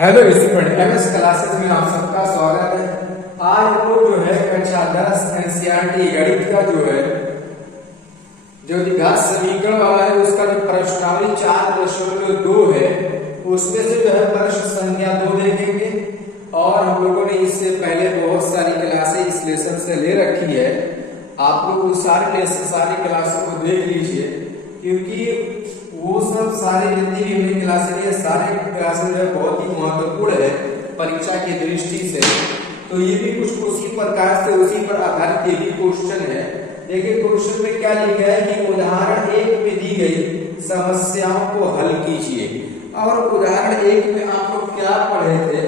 Hello student, MS classes में आप सबका स्वागत है। आज हम लोग जो है कक्षा 10 एनसीईआरटी गणित का जो द्विघात समीकरण वाला है उसका जो प्रश्नावली 4.2 है उसमें से जो है प्रश्न संख्या 2 देखेंगे। और हम लोगों ने इससे पहले बहुत सारी क्लासें इस लेसन से ले रखी है। आप लोग उस सारी क्लासों को देख लीजिए, क्योंकि वो सब सारे जितनी भी हमने क्लासें ली है सारे क्लासें जो है बहुत ही महत्वपूर्ण है परीक्षा की दृष्टि से। तो ये भी कुछ उसी प्रकार से उसी पर आधारित ये भी क्वेश्चन है। देखिए क्वेश्चन में क्या लिखा है कि उदाहरण 1 में दी गई समस्याओं को हल कीजिए। और उदाहरण 1 में आप लोग क्या पढ़े थे,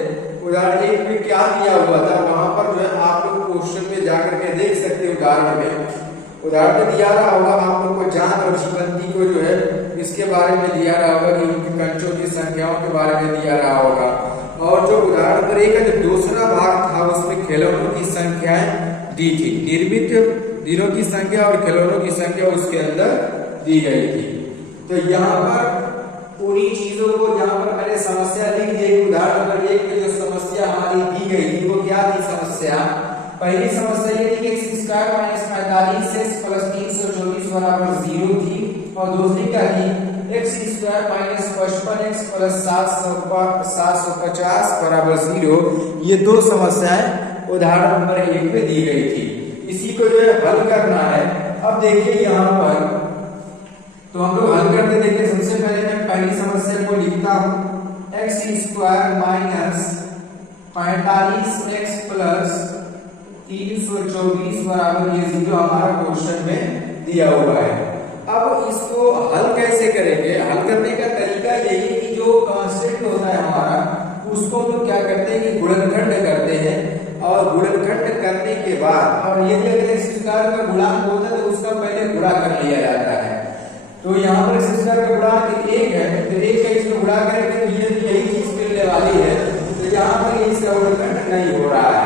उदाहरण 1 में क्या दिया हुआ था, वहां पर जो है आप लोग क्वेश्चन में जाकर के देख सकते हैं। उदाहरण में दिया रहा होगा आप लोग को जान और जीवंती को जो है इसके बारे में दिया रहा होगा कि उनकी कंचों की संख्याओं के बारे में दिया रहा होगा। और जो उदाहरण पर एक जो दूसरा भाग था उसमें खिलौनों की संख्याएं दी थी, निर्मित दिनों की संख्या और खिलौनों की संख्या उसके अंदर दी गई थी। तो यहाँ पर उन्हीं चीजों को यहाँ पर मैंने समस्या लिख दी। उदाहरण नंबर 1 में जो समस्या हमारी दी गई थी वो क्या थी समस्या, पहली समस्या ये थी कि x² - 45x + 324 बराबर 0 थी। और दूसरी क्या थी, x² - 55x + 750 बराबर 0। ये दो समस्याएं उदाहरण नंबर 1 में दी गई थी। इसी को जो है हल करना है। अब देखिए यहाँ पर तो हम लोग हल करते देखिए। सबसे पहले मैं पहली समस्या को लिखता हूँ, x² - 45x + 324 बराबर ये 0 हमारा क्वेश्चन में दिया हुआ है। अब इसको हल कैसे करेंगे, हल करने का तरीका यही कि जो कांस्टेंट होता है हमारा उसको हम लोग क्या करते हैं कि गुणनखंड करते हैं। और गुणनखंड करने के बाद और यदि अगर x² का गुणांक होता है तो उसका पहले गुणा कर लिया जाता है। तो यहाँ पर x² का गुणांक 1 है, तो 1 का इसमें गुणा करेंगे तो यही चीज मिलने वाली है। तो यहाँ पर इसका गुणनखंड नहीं हो रहा है,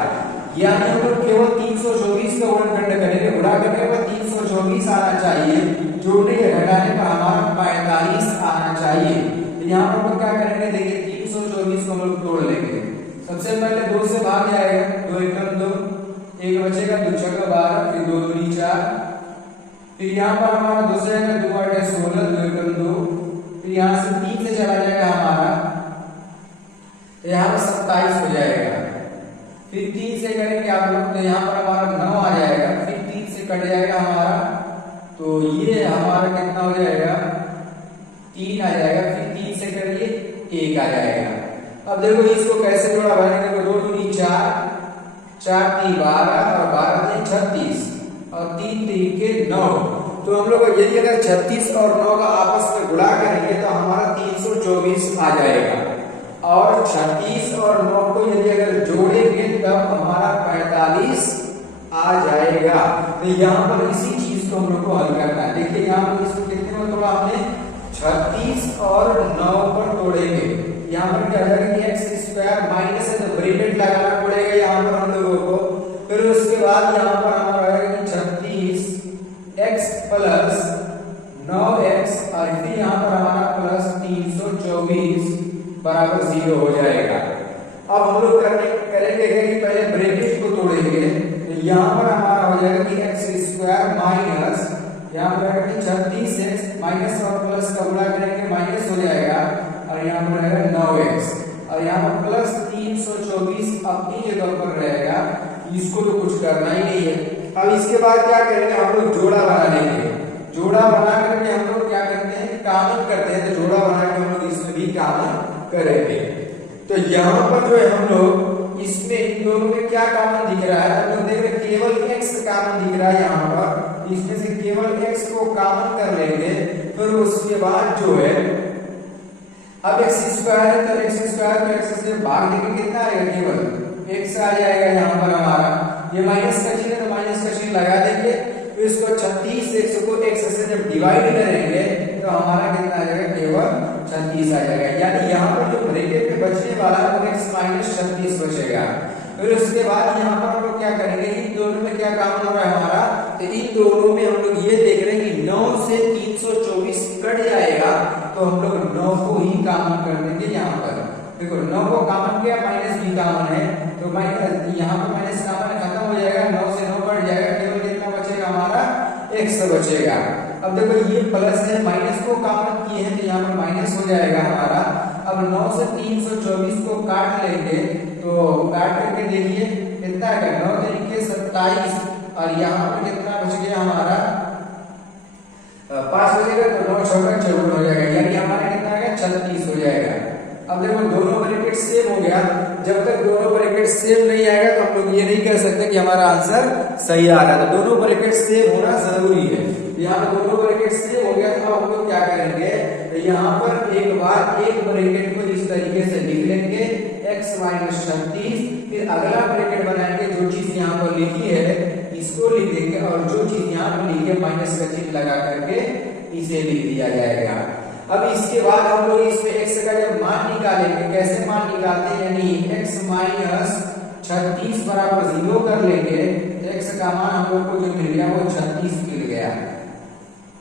यानी हम लोग केवल 324 का गुणनखंड करेंगे। गुणा करने पर 324 आना चाहिए, जोड़ने या घटाने पर हमारा 45 आना चाहिए। तो यहाँ पर हम क्या करेंगे, देखिए 324 को हम लोग तोड़ लेंगे। सबसे पहले 2 से भाग जाएगा, 2 एकम 2, 1 बचेगा, 2 छक्का 12, फिर 2 दूनी 4। फिर यहाँ पर हमारा 2 से 2 8 16, 2 एकम 2। फिर यहाँ से 3 से चला जाएगा हमारा, तो यहाँ पर 27 हो जाएगा। फिर 3 से करेंगे आप लोग तो यहाँ पर हमारा 9 आ जाएगा। फिर 3 से कट जाएगा हमारा, तो ये हमारा कितना हो जाएगा, 3 आ जाएगा। फिर 3 से करिए 1 आ जाएगा। अब देखो इसको कैसे जोड़ा बनेगा, 2 दूनी 4, 4 3 12 और 12 3 36 और 3 3 के 9। तो हम लोग यदि अगर 36 और 9 का आपस में गुणा करेंगे तो हमारा 324 आ जाएगा। और 36 और 9 को यदि अगर जोड़ेंगे तब हमारा 45 आ जाएगा। तो यहाँ पर इसी चीज को हम लोग को हल करना है। देखिए यहाँ पर इसको कितने में तोड़ा हमने, 36 और 9 पर तोड़ेंगे। यहाँ पर क्या जाएगा कि x² माइनस है तो ब्रैकेट लगाना पड़ेगा यहाँ पर हम लोगों को। फिर उसके बाद यहाँ पर हमारा आएगा कि 36x + 9x और फिर यहाँ पर हमारा प्लस 324 बराबर 0 हो जाएगा। अब हम लोग करेंगे कि पहले ब्रैकेट को तोड़ेंगे। तो यहाँ पर हमारा हो जाएगा कि x² माइनस यहाँ पर 36x माइनस और प्लस का गुणा करेंगे माइनस हो जाएगा और यहाँ पर रहेगा 9x और यहाँ पर प्लस 324 अपनी जगह पर रहेगा। इसको तो कुछ करना ही नहीं है। अब इसके बाद क्या करेंगे, हम लोग जोड़ा बना लेंगे। जोड़ा बना करके हम लोग क्या करते हैं, कॉमन करते हैं। तो जोड़ा बना के हम लोग इसमें भी कॉमन करेंगे। तो यहाँ पर जो है हम लोग इसमें इन दोनों में क्या कॉमन दिख रहा है, हम लोग देख रहे हैं केवल x कॉमन दिख रहा है। यहाँ पर इसमें से केवल x को कॉमन कर लेंगे। फिर उसके बाद जो है अब x² है तो x² को x से भाग देंगे, कितना आएगा, केवल x आ जाएगा। यहाँ पर हमारा ये माइनस का चिन्ह है तो माइनस का चिन्ह लगा देंगे। तो इसको 36 x को x से जब डिवाइड करेंगे तो हमारा कितना आ जाएगा, केवल 36 आ जाएगा। यानी यहाँ पर जो ब्रैकेट में बचने वाला है वो x - 36 बचेगा। फिर उसके बाद यहाँ पर हम लोग क्या करेंगे, इन दोनों में क्या काम हो रहा है हमारा, तो इन दोनों में हम लोग ये देख रहे हैं कि 9 से 324 कट जाएगा तो हम लोग 9 को ही काम कर देंगे यहाँ पर। देखो 9 को कॉमन किया, माइनस बी कॉमन है, तो माइनस यहाँ पर माइनस कॉमन खत्म हो जाएगा, 9 से 9 कट जाएगा, केवल कितना बचेगा हमारा x बचेगा। अब देखो ये प्लस है, माइनस को कॉमन किए हैं तो यहाँ पर माइनस हो जाएगा हमारा। अब 9 से 324 को काट लेंगे, तो काट करके देखिए कितना है, 9 तरीके 27 और यहाँ पर कितना बच गया हमारा 5 बचेगा, तो 9 6 54 हो जाएगा, यानी हमारा कितना आ गया 36 हो जाएगा। अब देखो दोनों ब्रैकेट सेम हो गया, जब तक दोनों ब्रैकेट सेम नहीं आएगा तो हम लोग ये नहीं कह सकते कि हमारा आंसर सही आ रहा है। तो दोनों ब्रैकेट सेम होना जरूरी है। यहाँ पर दोनों ब्रैकेट सेम हो गया तो हम लोग क्या करेंगे, तो यहाँ पर एक बार एक ब्रैकेट को इस तरीके से लिख लेंगे x - 36, फिर अगला ब्रैकेट बनाएंगे, जो चीज यहाँ पर लिखी है इसको लिख देंगे और जो चीज यहाँ पर लिखी है माइनस का चिन्ह लगा करके इसे लिख दिया जाएगा। अब इसके बाद हम लोग इसमें x का जब मान निकालेंगे, कैसे मान निकालते हैं, यानी x - 36 बराबर 0 कर लेंगे, x का मान हम लोग को जो मिल गया वो 36 मिल गया।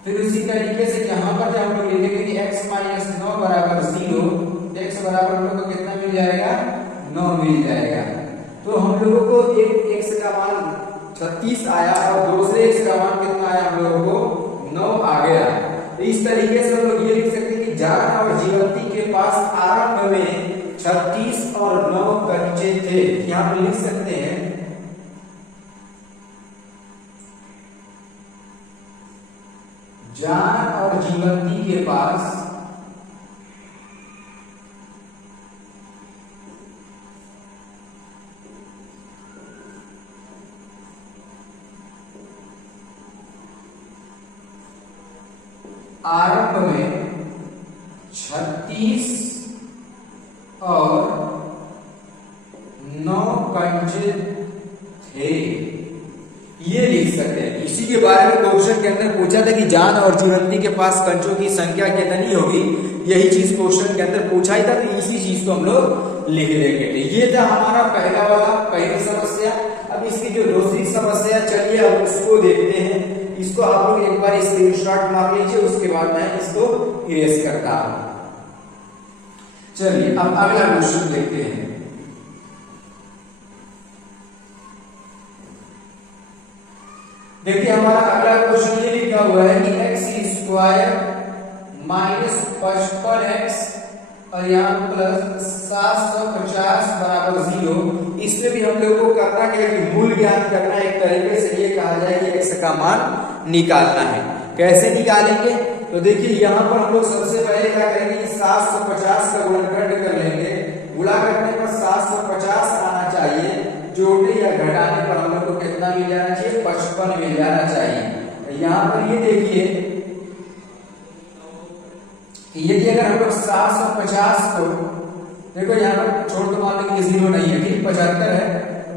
फिर उसी तरीके से यहाँ पर जब हम लोग लिखेंगे कि x - 9 बराबर 0, x बराबर हम लोग को कितना मिल जाएगा 9 मिल जाएगा। तो हम लोगों को एक x का मान 36 आया और दूसरे x का मान कितना आया, हम लोगों को 9 आ गया। इस तरीके से हम लोग ये लिख सकते हैं कि जान और जीवंती के पास आरंभ में 36 और 9 कंचे थे। यहाँ पर लिख सकते हैं जान और जीवंती के पास आरंभ में 36 और 9 कंचे थे, ये लिख सकते हैं। इसी के बारे में क्वेश्चन के अंदर पूछा था कि जान और जीवंती के पास कंचों की संख्या कितनी होगी, यही चीज क्वेश्चन के अंदर पूछा ही था, तो इसी चीज को हम लोग लिख देंगे। ये था हमारा पहला वाला, पहली समस्या। अब इसकी जो दूसरी समस्या, चलिए अब उसको देखते हैं। इसको आप लोग एक बार स्क्रीनशॉट मार लीजिए, उसके बाद मैं इसको इरेज करता हूं। चलिए अब अगला क्वेश्चन देखते हैं। देखिए हमारा अगला क्वेश्चन ये लिखा हुआ है कि x² - 55x और यहाँ प्लस 750 बराबर 0। इसमें भी हम लोग को करना क्या है कि मूल ज्ञात करना, एक तरीके से ये कहा जाए कि x का मान निकालना है। कैसे निकालेंगे, तो देखिए यहाँ पर हम लोग सबसे पहले क्या करेंगे कि 750 का गुणनखंड कर लेंगे। गुणा करने पर 750 आना चाहिए, जोड़ने या घटाने पर हम लोग को कितना मिल जाना चाहिए 55 मिल जाना चाहिए। यहाँ पर ये देखिए यदि अगर हम लोग 750 को देखो, यहाँ पर छोड़ दो, मान लो कि 0 नहीं है, ठीक 75 है,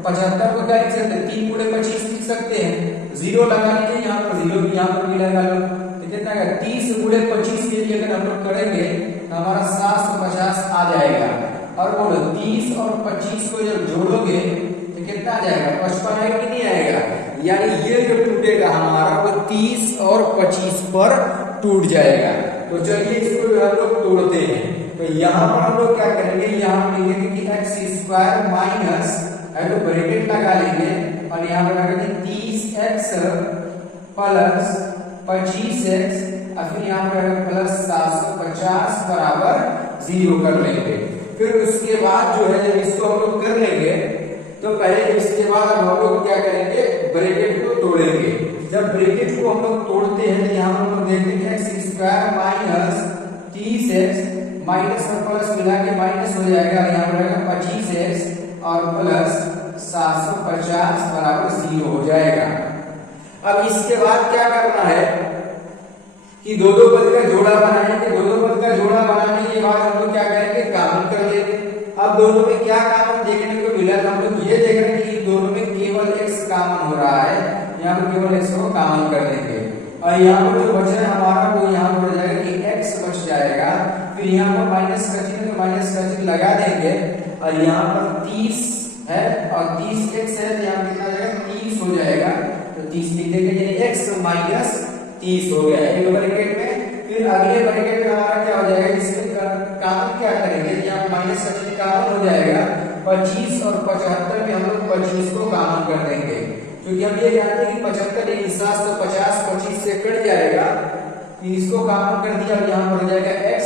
75 को क्या लिख सकते हैं 3 × 25 लिख सकते हैं, 0 लगा लीजिए, यहाँ पर 0 भी यहाँ पर भी लगा लो, तो कितना है 30 × 25 के लिए अगर हम लोग करेंगे तो हमारा 750 आ जाएगा। और बोलो 30 और 25 को जब जोड़ोगे तो कितना आ जाएगा 55 आएगा कि नहीं आएगा, यानी ये जो टूटेगा हमारा वो 30 और 25 पर टूट जाएगा। तो चलिए इसको हम लोग तोड़ते हैं। तो यहाँ पर हम लोग क्या करेंगे, यहाँ पर लिखेंगे कि x² माइनस तो ब्रैकेट लगा लेंगे और यहाँ पर लगाएंगे 30x प्लस 25x और फिर यहाँ पर प्लस 750 बराबर 0 कर लेंगे। फिर उसके बाद जो है जब इसको हम लोग कर लेंगे तो पहले इसके बाद अब हम लोग क्या करेंगे ब्रैकेट को तोड़ेंगे। जब ब्रैकेट को हम लोग तोड़ते हैं तो यहाँ हम लोग देखते हैं x² माइनस 30x माइनस और प्लस मिला के माइनस हो जाएगा, यहाँ पर 25x और प्लस 750 बराबर 0 हो जाएगा। अब इसके बाद क्या करना है कि दो पद का जोड़ा बनाएंगे। दो पद का जोड़ा बनाने के बाद हम लोग क्या करेंगे कॉमन कर लेंगे। अब दोनों में क्या कॉमन देखने को मिला, हम लोग ये देख रहे हैं कि दोनों में केवल x कॉमन हो रहा है, यहाँ पर केवल x को कॉमन कर देंगे और यहाँ पर जो बचा है हमारा वो यहाँ पर हो जाएगा कि x बच जाएगा। फिर यहाँ पर माइनस का चिन्ह तो माइनस का चिन्ह लगा देंगे और यहाँ पर 30 है और 30x है तो यहाँ कितना जाएगा 30 हो जाएगा, तो 30 लिख देंगे, यानी x माइनस 30 हो गया एक ब्रैकेट में। फिर अगले ब्रैकेट में हमारा क्या हो जाएगा, इसमें काम क्या करेंगे, यहाँ माइनस का चिन्ह कॉमन हो जाएगा। 25 और 75 में हम लोग 25 को कॉमन कर देंगे, क्योंकि हम ये जानते हैं कि 75 एक हिस्सा तो 50 25 से कट जाएगा, इसको कॉमन कर दिया, यहाँ पर हो जाएगा x,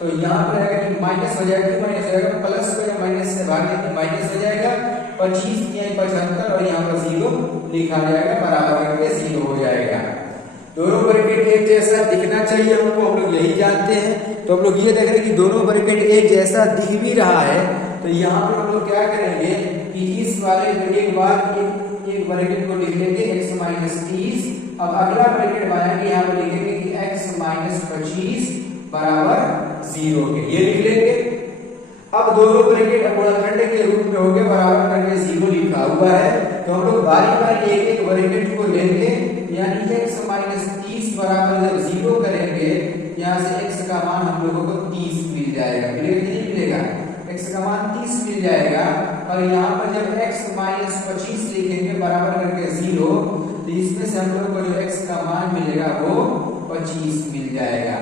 तो यहाँ पर आएगा कि माइनस हो जाएगा, माइनस हो जाएगा, प्लस को या माइनस से भाग देंगे माइनस हो जाएगा, 25 या 75 और यहाँ पर 0 लिखा जाएगा, बराबर करके 0 हो जाएगा। दोनों ब्रैकेट एक जैसा दिखना चाहिए हमको, हम लोग यही जानते हैं। तो हम लोग ये देख रहे हैं कि दोनों ब्रैकेट एक जैसा दिख भी रहा है, तो यहाँ पर हम लोग क्या करेंगे कि इस वाले एक बार एक ब्रैकेट को लिख लेंगे x माइनस 30। अब अगला ब्रैकेट बनाएंगे, यहाँ पर लिखेंगे कि x माइनस 25 बराबर 0 के, ये लिख लेंगे। अब दोनों ब्रैकेट गुणनखंड के रूप में हो गए, बराबर करके 0 लिखा हुआ है, तो हम लोग बारी बारी एक एक ब्रैकेट को लेंगे, यानी x माइनस 30 बराबर जब 0 करेंगे, यहाँ से x का मान हम लोगों को 30 मिल जाएगा, मिलेगा कि नहीं मिलेगा, x का मान 30 मिल जाएगा। और यहाँ पर जब x माइनस 25 लिखेंगे बराबर करके 0, तो इसमें से हम लोग को जो x का मान मिलेगा वो 25 मिल जाएगा।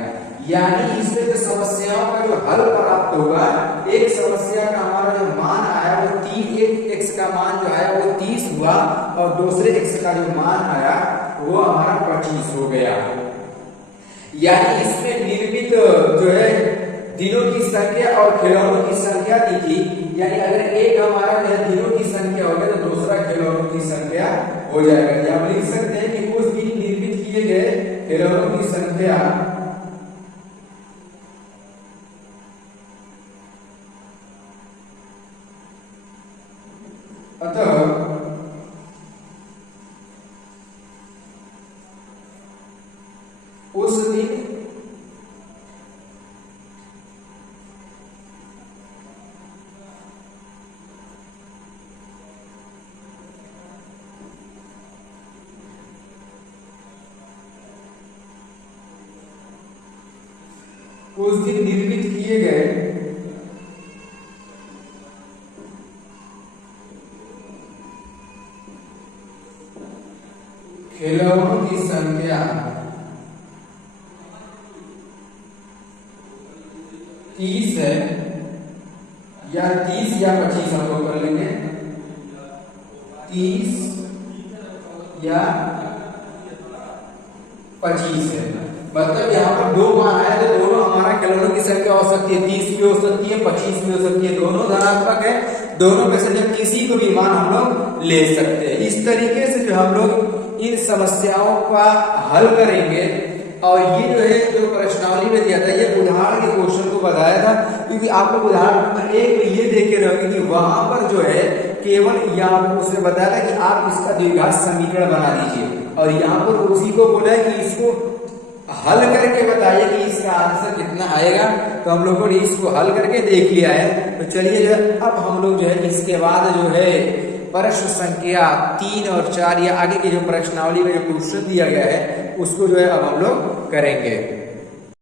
यानी इसमें जो समस्याओं का जो हल प्राप्त होगा, एक समस्या का हमारा जो मान आया वो 3, एक x का मान जो आया वो 30 हुआ, और दूसरे x का जो मान आया वो हमारा 25 हो गया। यानी इसमें निर्मित जो है दिनों की संख्या और खिलौनों की संख्या दिखी, यानी अगर एक हमारा जो है दिनों की संख्या हो गया तो दूसरा खिलौनों की संख्या हो जाएगा। या हम लिख सकते हैं कि उस दिन निर्मित किए गए खिलौनों की संख्या अतः उस दिन निर्मित किए गए खिलौनों की संख्या 30 है, या 30 या 25 हम लोग कर लेंगे, 30 या 25 है। मतलब यहाँ पर दो मान आए तो दोनों हमारा खिलौनों की संख्या हो सकती है, 30 भी हो सकती है, 25 भी हो सकती है, दोनों धनात्मक है, दोनों में से जब किसी को भी मान हम लोग ले सकते हैं। इस तरीके से जो हम लोग इन समस्याओं का हल करेंगे। और ये जो है जो प्रश्नावली में दिया था, ये उदाहरण के क्वेश्चन को बताया था, क्योंकि आप लोग उदाहरण नंबर 1 में ये देख के रहोगे कि वहां पर जो है केवल यहाँ उसने बताया था कि आप इसका द्विघात समीकरण बना दीजिए, और यहाँ पर उसी को बोला है कि इसको हल करके बताइए कि इसका आंसर कितना आएगा। तो हम लोगों ने इसको हल करके देख लिया है। तो चलिए अब हम लोग जो है इसके बाद जो है प्रश्न संख्या 3 और 4 या आगे की जो प्रश्नावली में जो क्वेश्चन दिया गया है उसको जो है अब हम लोग करेंगे।